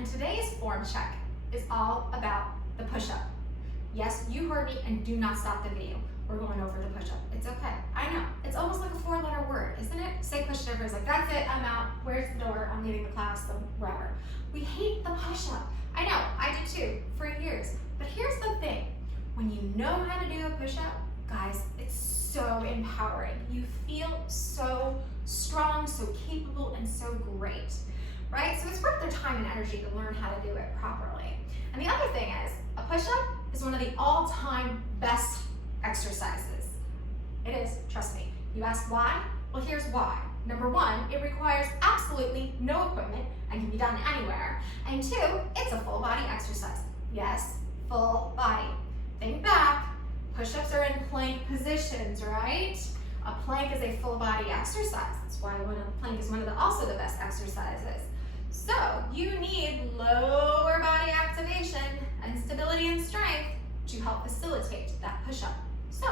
and today's form check is all about the push-up. Yes, you heard me, and do not stop the video. We're going over the push-up. It's okay. I know. It's almost like a 4-letter word, isn't it? Say push-up, everybody's like, that's it, I'm out. Where's the door? I'm leaving the class, so wherever. We hate the push-up. I know, I did too, for years. But here's the thing. When you know how to do a push-up, guys, it's so empowering. You feel so strong, so capable, and so great, right? So it's worth their time and energy to learn how to do it properly. And the other thing is, a push-up is one of the all-time best exercises. It is, trust me. You ask why? Well, here's why. Number one, it requires absolutely no equipment and can be done anywhere. And two, it's a full body exercise. Yes, full body. Think back, push-ups are in plank positions, right? A plank is a full body exercise. That's why a plank is also the best exercises. So you need lower body activation and stability and strength to help facilitate that push-up. So,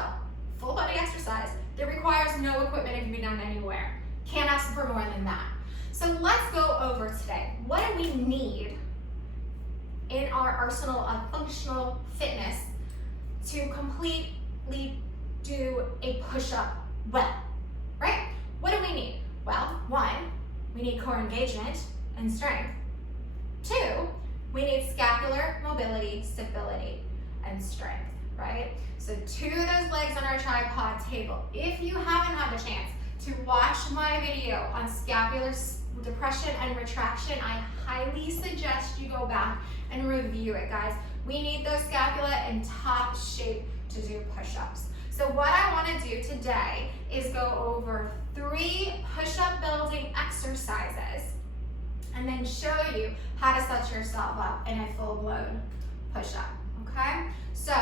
full body exercise that requires no equipment and can be done anywhere. Can't ask for more than that. So let's go over today. What do we need in our arsenal of functional fitness to completely do a push-up well, right? What do we need? Well, one, we need core engagement and strength. Two, we need scapular mobility, stability, and strength, right? So 2 of those legs on our tripod table. If you haven't had the chance to watch my video on scapular depression and retraction, I highly suggest you go back and review it, guys. We need those scapula in top shape to do push-ups. So what I want to do today is go over 3 push-up building exercises and then show you how to set yourself up in a full-blown push-up, okay? So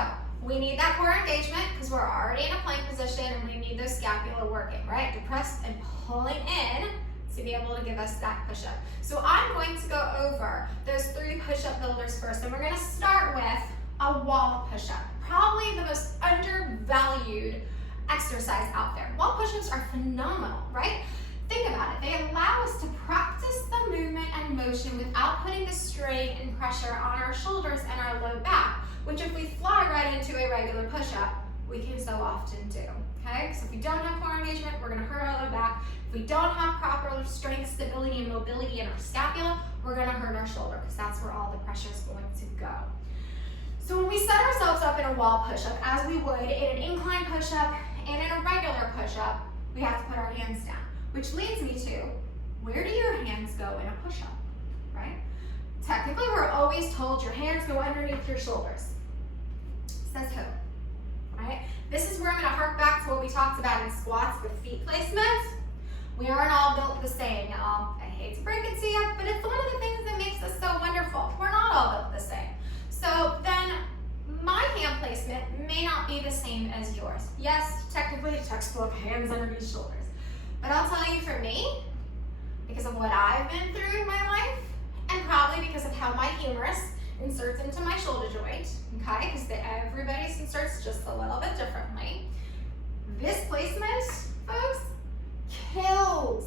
we need that core engagement because we're already in a plank position, and we need those scapula working, right? Depressed and pulling in to be able to give us that push-up. So I'm going to go over those 3 push-up builders first, and we're going to start with a wall push-up. Probably the most undervalued exercise out there. Wall push-ups are phenomenal, right? Think about it. They allow us to practice the movement and motion without putting the strain and pressure on our shoulders and our low back, which if we fly right into a regular push-up, we can so often do, okay? So if we don't have core engagement, we're gonna hurt our low back. If we don't have proper strength, stability, and mobility in our scapula, we're gonna hurt our shoulder because that's where all the pressure is going to go. So when we set ourselves up in a wall push-up, as we would in an incline push-up and in a regular push-up, we have to put our hands down, which leads me to, where do your hands go in a push-up, right? Technically, we're always told your hands go underneath your shoulders. Says who, right? This is where I'm gonna hark back to what we talked about in squats with feet placement. We aren't all built the same, y'all. I hate to break it to you, but it's one of the things that makes us so wonderful. We're not all built the same. So then my hand placement may not be the same as yours. Yes, technically textbook, hands underneath shoulders. But I'll tell you, for me, because of what I've been through in my life, and probably because of how my humerus inserts into my shoulder joint, okay, because everybody's inserts just a little bit differently. This placement, folks, kills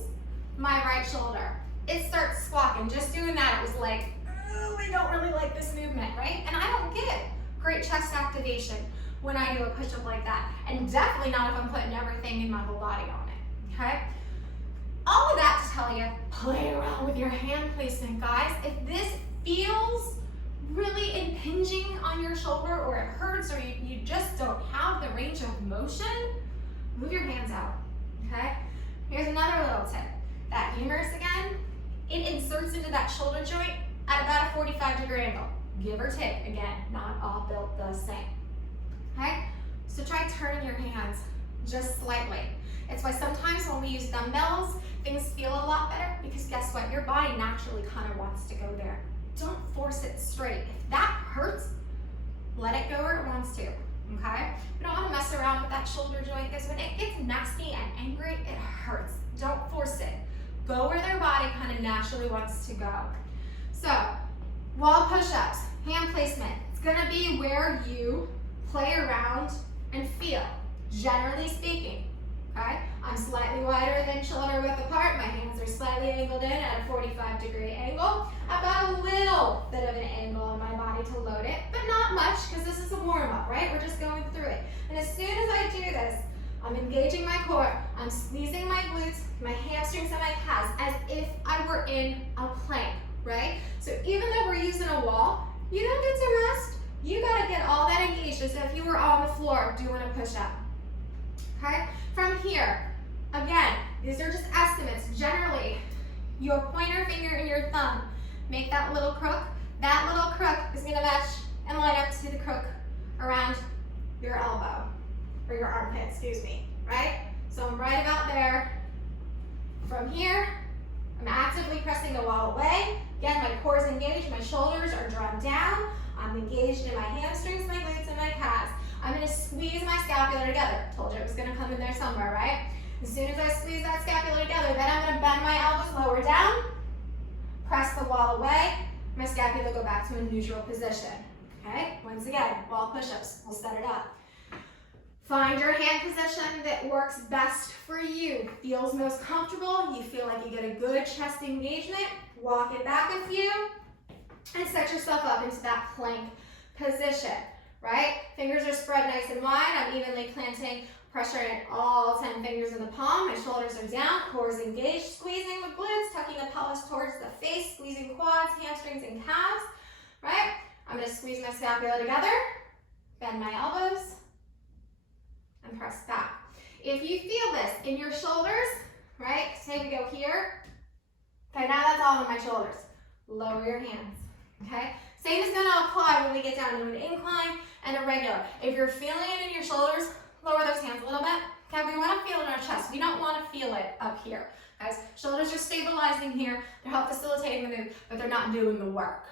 my right shoulder. It starts squawking. Just doing that, it was like, oh, we don't really like this movement, right? And I don't get great chest activation when I do a push-up like that, and definitely not if I'm putting everything in my whole body on it, okay? All of that to tell you, play around with your hand placement, guys. If this feels really impinging on your shoulder, or it hurts, or you just don't have the range of motion, move your hands out, okay? Here's another little tip. That humerus again, it inserts into that shoulder joint at about a 45-degree angle, give or take. Again, not all built the same, okay? So try turning your hands just slightly. It's why sometimes when we use dumbbells, things feel a lot better, because guess what? Your body naturally kind of wants to go there. Don't force it straight. If that hurts, let it go where it wants to, okay? We don't want to mess around with that shoulder joint, because when it gets nasty and angry, it hurts. Don't force it. Go where their body kind of naturally wants to go. So, wall push-ups, hand placement. It's gonna be where you play around and feel, generally speaking, okay? I'm slightly wider than shoulder width apart. My hands are slightly angled in at a 45-degree angle. I've got a little bit of an angle in my body to load it, but not much because this is a warm-up, right? We're just going through it. And as soon as I do this, I'm engaging my core, I'm squeezing my glutes, my hamstrings and my calves as if I were in a plank, right? So even though we're using a wall, you don't get to rest. You gotta get all that engaged as if you were on the floor doing a push-up, okay? From here, again, these are just estimates. Generally, your pointer finger and your thumb make that little crook. That little crook is gonna match and line up to the crook around your elbow, or your armpit, excuse me, right? So I'm right about there. From here, I'm actively pressing the wall away. Again, my core is engaged, my shoulders are drawn down. I'm engaged in my hamstrings, my glutes, and my calves. I'm gonna squeeze my scapula together. Told you it was gonna come in there somewhere, right? As soon as I squeeze that scapula together, then I'm gonna bend my elbows lower down, press the wall away, my scapula go back to a neutral position, okay? Once again, wall push-ups, we'll set it up. Find your hand position that works best for you, feels most comfortable, you feel like you get a good chest engagement, walk it back a few, and set yourself up into that plank position, right? Fingers are spread nice and wide, I'm evenly planting pressure in all 10 fingers in the palm, my shoulders are down, core is engaged, squeezing the glutes, tucking the pelvis towards the face, squeezing quads, hamstrings, and calves, right? I'm gonna squeeze my scapula together, bend my elbows, and press back. If you feel this in your shoulders, right? Say we go here. Okay, now that's all in my shoulders. Lower your hands, okay? Same is gonna apply when we get down to an incline and a regular. If you're feeling it in your shoulders, lower those hands a little bit. Okay, we wanna feel it in our chest. We don't wanna feel it up here. Guys, shoulders are stabilizing here. They're help facilitating the move, but they're not doing the work.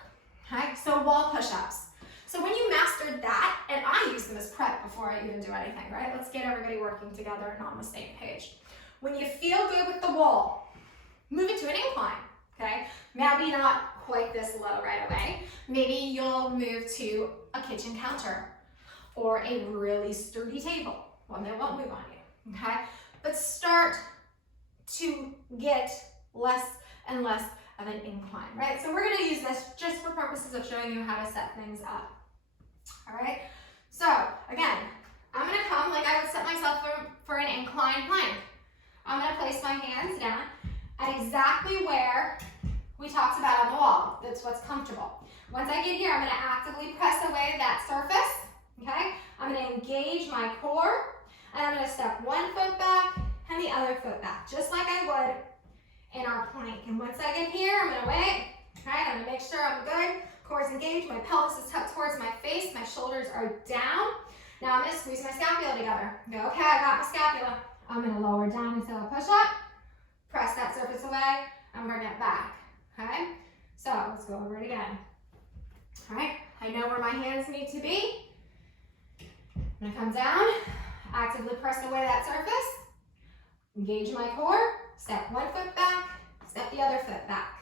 Okay, so wall push-ups. So when you mastered that, and I use them as prep before I even do anything, right? Let's get everybody working together and on the same page. When you feel good with the wall, move it to an incline, okay? Maybe not quite this low right away. Maybe you'll move to a kitchen counter or a really sturdy table, one that won't move on you, okay? But start to get less and less of an incline, right? So we're gonna use this just for purposes of showing you how to set things up. All right, so again, I'm gonna come like I would set myself for an inclined plank. I'm gonna place my hands down at exactly where we talked about on the wall. That's what's comfortable. Once I get here, I'm gonna actively press away that surface, okay? I'm gonna engage my core, and I'm gonna step one foot back and the other foot back, just like I would in our plank. And once I get here, I'm gonna wait, okay? I'm gonna make sure I'm good. Core's engaged, my pelvis is tucked towards my face, my shoulders are down. Now I'm gonna squeeze my scapula together. Go, okay, I got my scapula. I'm gonna lower down into a push-up, press that surface away, and bring it back, okay? So let's go over it again. All right, I know where my hands need to be. I'm gonna come down, actively press away that surface, engage my core, step one foot back, step the other foot back,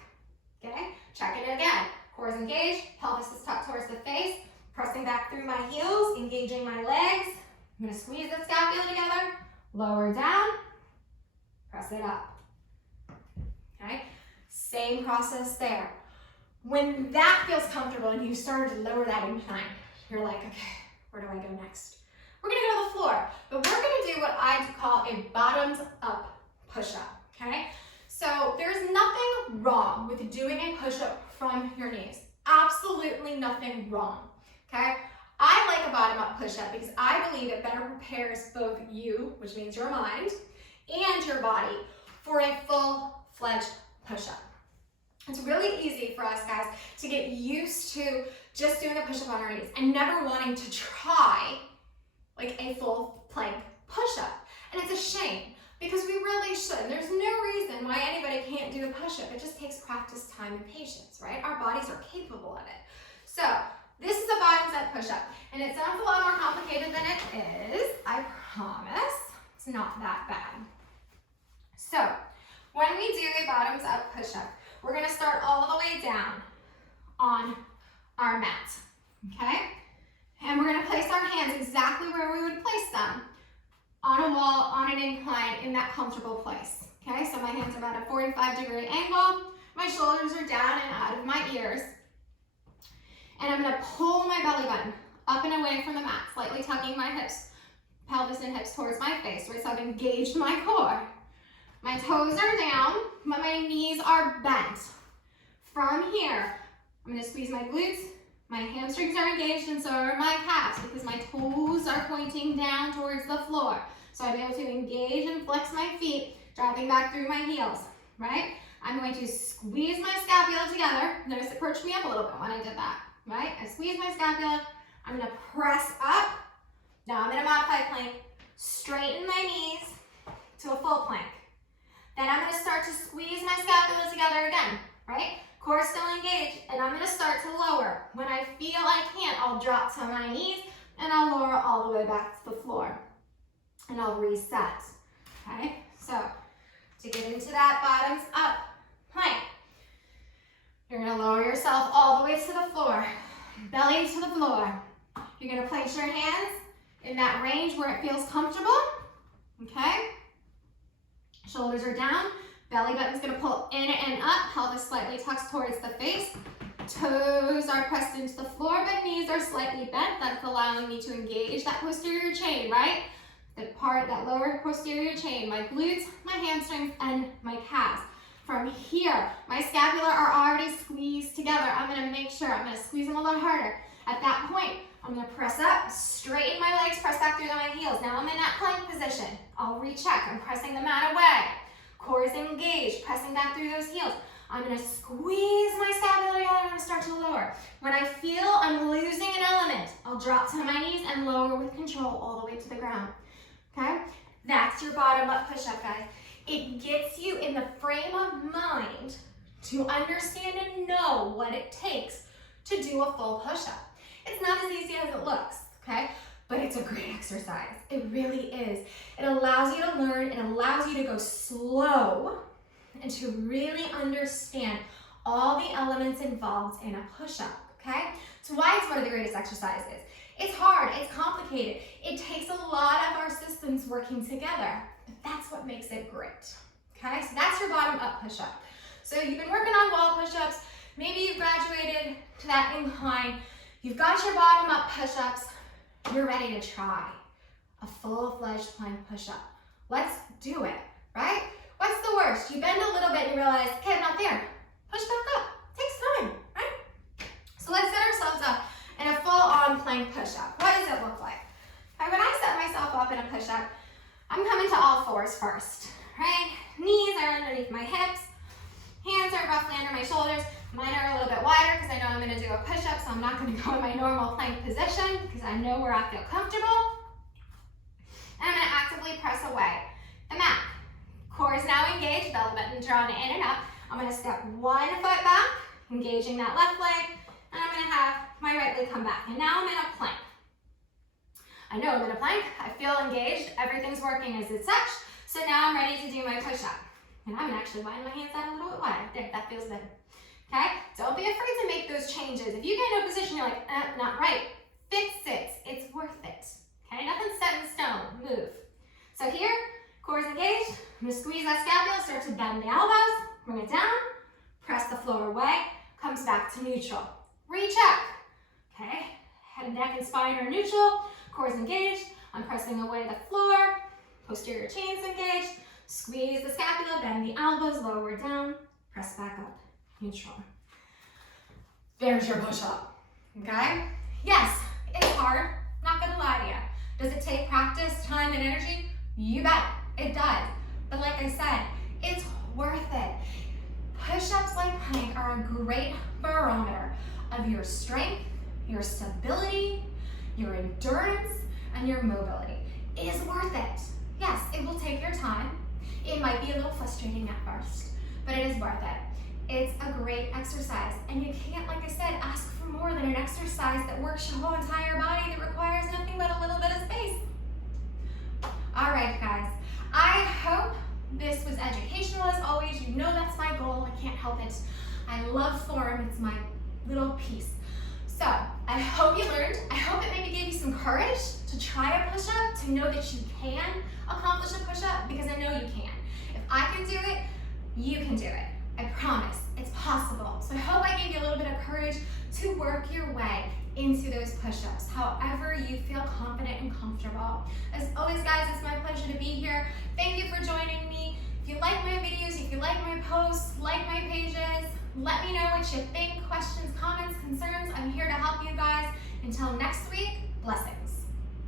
okay? Checking it again. Core is engaged, pelvis is tucked towards the face, pressing back through my heels, engaging my legs. I'm gonna squeeze the scapula together, lower down, press it up, okay? Same process there. When that feels comfortable and you started to lower that incline, you're like, okay, where do I go next? We're gonna go to the floor, but we're gonna do what I call a bottoms up push-up, okay? So there's nothing wrong with doing a push-up from your knees. Absolutely nothing wrong, okay? I like a bottom-up push-up because I believe it better prepares both you, which means your mind, and your body for a full-fledged push-up. It's really easy for us guys to get used to just doing a push-up on our knees and never wanting to try like a full plank push-up. And it's a shame. Because we really should. There's no reason why anybody can't do a push-up. It just takes practice, time, and patience, right? Our bodies are capable of it. So this is a bottoms up push-up. And it sounds a lot more complicated than it is. I promise. It's not that bad. So when we do a bottoms up push-up, we're gonna start all the way down on our mat, okay? And we're gonna place our hands exactly where we would place them on a wall, on an incline, in that comfortable place. Okay, so my hands are about a 45-degree angle. My shoulders are down and out of my ears. And I'm gonna pull my belly button up and away from the mat, slightly tucking my hips, pelvis and hips towards my face, right? So I've engaged my core. My toes are down, but my knees are bent. From here, I'm gonna squeeze my glutes. My hamstrings are engaged and so are my calves because my toes are pointing down towards the floor. So I'm able to engage and flex my feet, driving back through my heels, right? I'm going to squeeze my scapula together. Notice it perched me up a little bit when I did that, right? I squeeze my scapula. I'm gonna press up. Now I'm in a modified plank. Straighten my knees to a full plank. Then I'm gonna start to squeeze my scapula together again, right? Core still engaged, and I'm gonna start to lower. When I feel I can't, I'll drop to my knees, and I'll lower all the way back to the floor. And I'll reset, okay? So, to get into that bottoms up plank, you're gonna lower yourself all the way to the floor, belly to the floor. You're gonna place your hands in that range where it feels comfortable, okay? Shoulders are down, belly button's gonna pull in and up, pelvis slightly tucks towards the face, toes are pressed into the floor, but knees are slightly bent. That's allowing me to engage that posterior chain, right? The part, that lower posterior chain, my glutes, my hamstrings, and my calves. From here, my scapula are already squeezed together. I'm gonna make sure, I'm gonna squeeze them a little harder. At that point, I'm gonna press up, straighten my legs, press back through my heels. Now I'm in that plank position. I'll recheck, I'm pressing the mat away. Core is engaged, pressing back through those heels. I'm gonna squeeze my scapula together, I'm gonna start to lower. When I feel I'm losing an element, I'll drop to my knees and lower with control all the way to the ground. Okay? That's your bottom up push-up, guys. It gets you in the frame of mind to understand and know what it takes to do a full push-up. It's not as easy as it looks, okay? But it's a great exercise. It really is. It allows you to learn, it allows you to go slow and to really understand all the elements involved in a push-up, okay? So why it's one of the greatest exercises. It's hard, it's complicated. It takes a lot of our systems working together, but that's what makes it great, okay? So that's your bottom up push-up. So you've been working on wall push-ups, maybe you've graduated to that incline, you've got your bottom up push-ups, you're ready to try a full-fledged plank push-up. Let's do it, right? What's the worst? You bend a little bit and you realize, okay, I'm not there. Push back up, it takes time, right? So let's set ourselves up in a full-on plank push-up. What does it look like? Right, when I set myself up in a push-up, I'm coming to all fours first, right? Knees are underneath my hips, hands are roughly under my shoulders. Mine are a little bit wider because I know I'm gonna do a push-up, so I'm not gonna go in my normal plank position because I know where I feel comfortable. And I'm gonna actively press away the mat. Core is now engaged, belly button drawn in and up. I'm gonna step one foot back, engaging that left leg, and I'm gonna have my right leg come back. And now I'm in a plank. I know I'm in a plank, I feel engaged, everything's working as it's such, so now I'm ready to do my push-up. And I'm gonna actually widen my hands out a little bit wider. There, that feels better. Okay? Don't be afraid to make those changes. If you get in a position you're like, not right, fix it. It's worth it. Okay? Nothing's set in stone. Move. So here, core is engaged. I'm gonna squeeze that scapula, start to bend the elbows, bring it down, press the floor away, comes back to neutral. Recheck. Okay? Head, neck, and spine are neutral. Core is engaged. I'm pressing away the floor. Posterior chain's engaged. Squeeze the scapula, bend the elbows, lower down, press back up. Neutral. There's your push-up, okay? Yes, it's hard, not gonna lie to you. Does it take practice, time, and energy? You bet, it does. But like I said, it's worth it. Push-ups like plank are a great barometer of your strength, your stability, your endurance, and your mobility. It is worth it. Yes, it will take your time. It might be a little frustrating at first, but it is worth it. It's a great exercise, and you can't, like I said, ask for more than an exercise that works your whole entire body that requires nothing but a little bit of space. All right, guys, I hope this was educational as always. You know that's my goal, I can't help it. I love form, it's my little piece. So I hope you learned. I hope it maybe gave you some courage to try a push-up, to know that you can accomplish a push-up, because I know you can. If I can do it, you can do it. I promise, it's possible. So I hope I gave you a little bit of courage to work your way into those push-ups, however you feel confident and comfortable. As always, guys, it's my pleasure to be here. Thank you for joining me. If you like my videos, if you like my posts, like my pages, let me know what you think, questions, comments, concerns. I'm here to help you guys. Until next week, blessings.